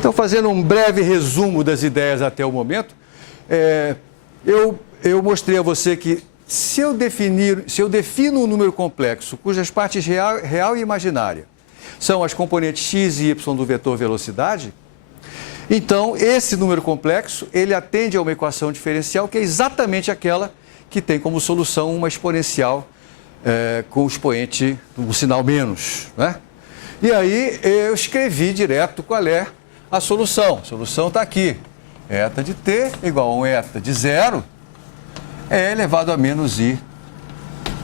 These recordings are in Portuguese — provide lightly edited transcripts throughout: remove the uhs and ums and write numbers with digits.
Então, fazendo um breve resumo das ideias até o momento, eu mostrei a você que se eu defino um número complexo cujas partes real e imaginária são as componentes x e y do vetor velocidade, então esse número complexo ele atende a uma equação diferencial que é exatamente aquela que tem como solução uma exponencial com o expoente, um sinal menos, né? E aí eu escrevi direto qual é a solução. A solução está aqui. Eta de t igual a um eta de zero é elevado a menos i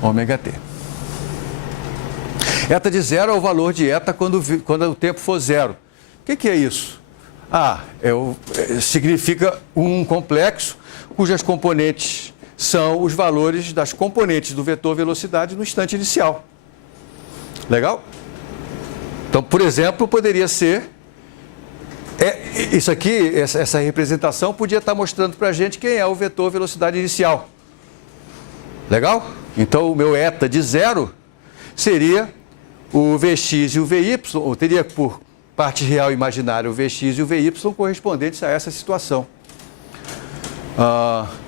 ômega t. Eta de zero é o valor de eta quando o tempo for zero. O que é isso? Significa um complexo cujas componentes são os valores das componentes do vetor velocidade no instante inicial. Legal? Então, por exemplo, poderia ser... isso aqui, essa representação podia estar mostrando para a gente quem é o vetor velocidade inicial. Legal? Então, o meu eta de zero seria o Vx e o Vy, ou teria por parte real e imaginária o Vx e o Vy correspondentes a essa situação.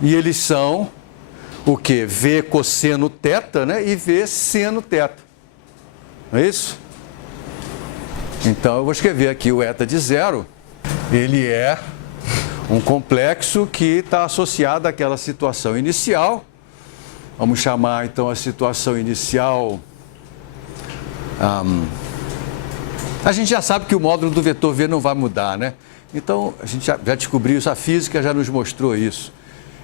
E eles são o quê? V cosseno θ, né? E V seno θ. Não é isso? Então, eu vou escrever aqui o eta de zero. Ele é um complexo que está associado àquela situação inicial. Vamos chamar, então, a situação inicial... a gente já sabe que o módulo do vetor V não vai mudar, né? Então, a gente já descobriu isso, a física já nos mostrou isso.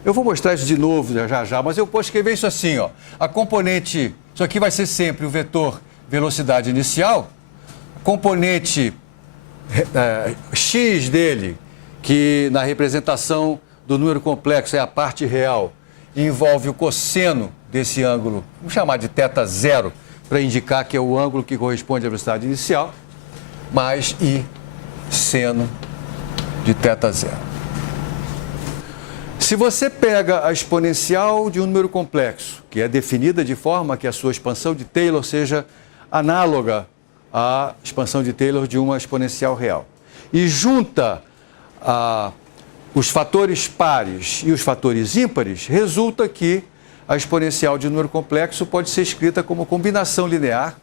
Eu vou mostrar isso de novo já, mas eu posso escrever isso assim, ó. A componente... Isso aqui vai ser sempre o vetor velocidade inicial. A componente... x dele, que na representação do número complexo é a parte real, envolve o cosseno desse ângulo, vamos chamar de θ zero, para indicar que é o ângulo que corresponde à velocidade inicial, mais i seno de θ zero. Se você pega a exponencial de um número complexo, que é definida de forma que a sua expansão de Taylor seja análoga a expansão de Taylor de uma exponencial real. E junta os fatores pares e os fatores ímpares, resulta que a exponencial de um número complexo pode ser escrita como combinação linear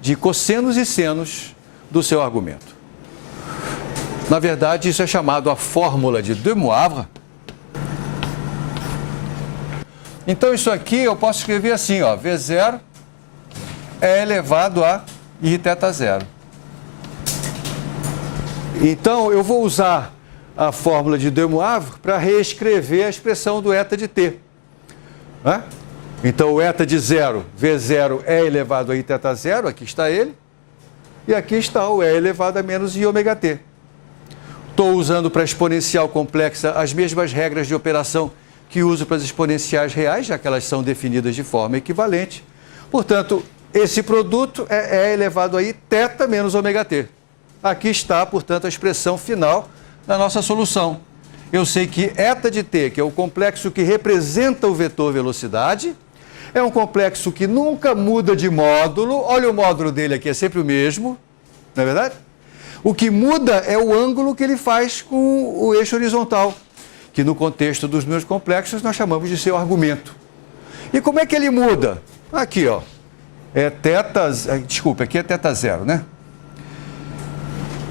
de cossenos e senos do seu argumento. Na verdade, isso é chamado a fórmula de De Moivre. Então, isso aqui eu posso escrever assim, ó, V0 é elevado a i θ zero. Então, eu vou usar a fórmula de De Moivre para reescrever a expressão do eta de t. Né? Então, o eta de zero, V0 é elevado a i θ zero, aqui está ele, e aqui está o E elevado a menos i ômega t. Estou usando para a exponencial complexa as mesmas regras de operação que uso para as exponenciais reais, já que elas são definidas de forma equivalente. Portanto, esse produto é elevado a i θ menos ômega t. Aqui está, portanto, a expressão final da nossa solução. Eu sei que eta de t, que é o complexo que representa o vetor velocidade, é um complexo que nunca muda de módulo. Olha o módulo dele aqui, é sempre o mesmo, não é verdade? O que muda é o ângulo que ele faz com o eixo horizontal, que no contexto dos números complexos nós chamamos de seu argumento. E como é que ele muda? Aqui, ó. Aqui é θ zero, né?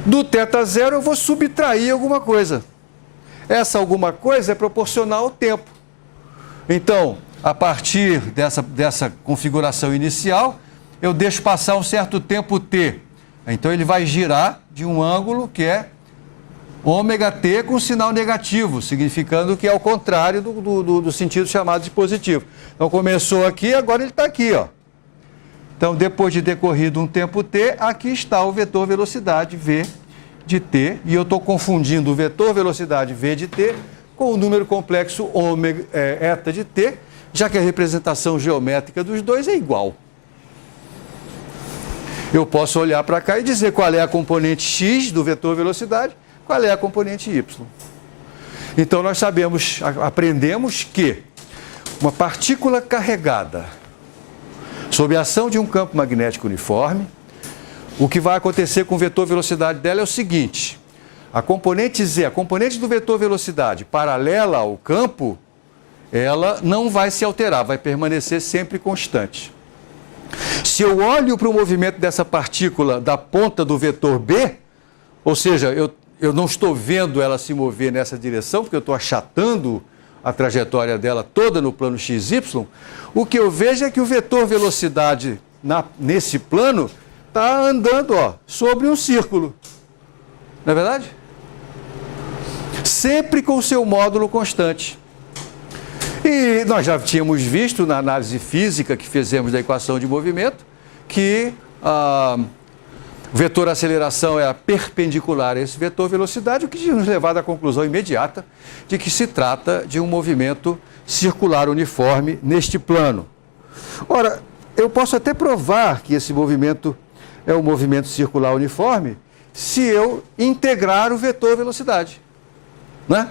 Do θ zero eu vou subtrair alguma coisa. Essa alguma coisa é proporcional ao tempo. Então, a partir dessa configuração inicial, eu deixo passar um certo tempo t. Então, ele vai girar de um ângulo que é ômega t com sinal negativo, significando que é o contrário do sentido chamado de positivo. Então, começou aqui, agora ele está aqui, ó. Então, depois de decorrido um tempo t, aqui está o vetor velocidade v de t, e eu estou confundindo o vetor velocidade v de t com o número complexo eta de t, já que a representação geométrica dos dois é igual. Eu posso olhar para cá e dizer qual é a componente x do vetor velocidade, qual é a componente y. Então, nós aprendemos que uma partícula carregada sob a ação de um campo magnético uniforme, o que vai acontecer com o vetor velocidade dela é o seguinte: A componente Z, a componente do vetor velocidade paralela ao campo, ela não vai se alterar, vai permanecer sempre constante. Se eu olho para o movimento dessa partícula da ponta do vetor B, ou seja, eu não estou vendo ela se mover nessa direção, porque eu estou achatando a trajetória dela toda no plano XY, o que eu vejo é que o vetor velocidade nesse plano está andando sobre um círculo. Não é verdade? Sempre com o seu módulo constante. E nós já tínhamos visto na análise física que fizemos da equação de movimento que o vetor aceleração é perpendicular a esse vetor velocidade, o que nos levado à conclusão imediata de que se trata de um movimento circular uniforme neste plano. Ora, eu posso até provar que esse movimento é um movimento circular uniforme se eu integrar o vetor velocidade, né?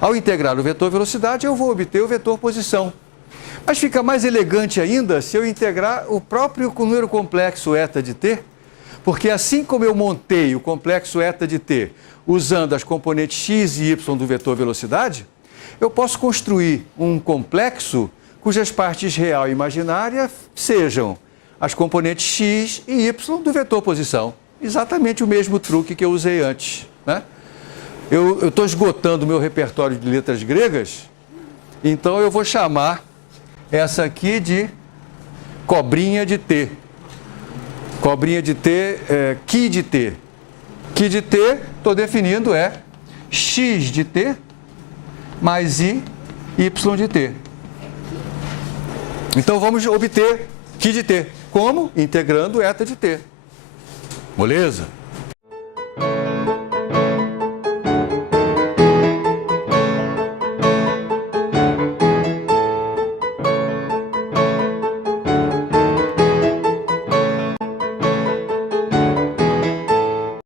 Ao integrar o vetor velocidade, eu vou obter o vetor posição. Mas fica mais elegante ainda se eu integrar o próprio número complexo eta de t, porque assim como eu montei o complexo eta de t usando as componentes x e y do vetor velocidade, eu posso construir um complexo cujas partes real e imaginária sejam as componentes x e y do vetor posição. Exatamente o mesmo truque que eu usei antes, né? Eu estou esgotando o meu repertório de letras gregas, então eu vou chamar essa aqui de cobrinha de t. Cobrinha de t é Ki de t. Ki de t, estou definindo, é x de t mais y de t. Então vamos obter Ki de t. Como? Integrando eta de t. Moleza?